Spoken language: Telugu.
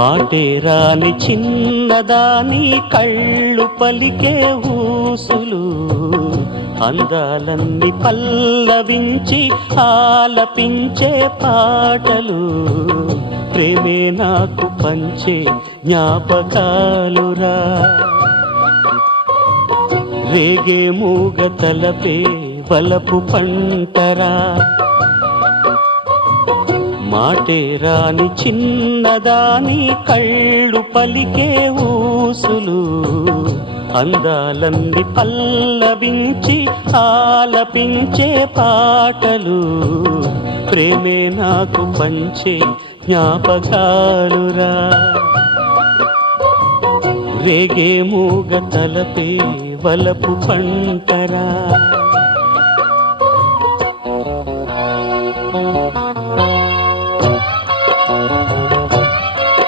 మాటే రాని చిన్నదాని కళ్ళు పలికే ఊసులు అందాలన్నీ పల్లవించి ఆలపించే పాటలు ప్రేమే నాకు పంచే జ్ఞాపకాలురా రేగే మూగ తలపే వలపు పంటరా మాటే రాని చిన్నదాని కళ్ళు పలికే ఊసులు అందాలన్నీ పల్లవించి ఆలపించే పాటలు ప్రేమే నాకు పంచే జ్ఞాపకాలురా రేగే మూగ తలపే వలపు పంటరా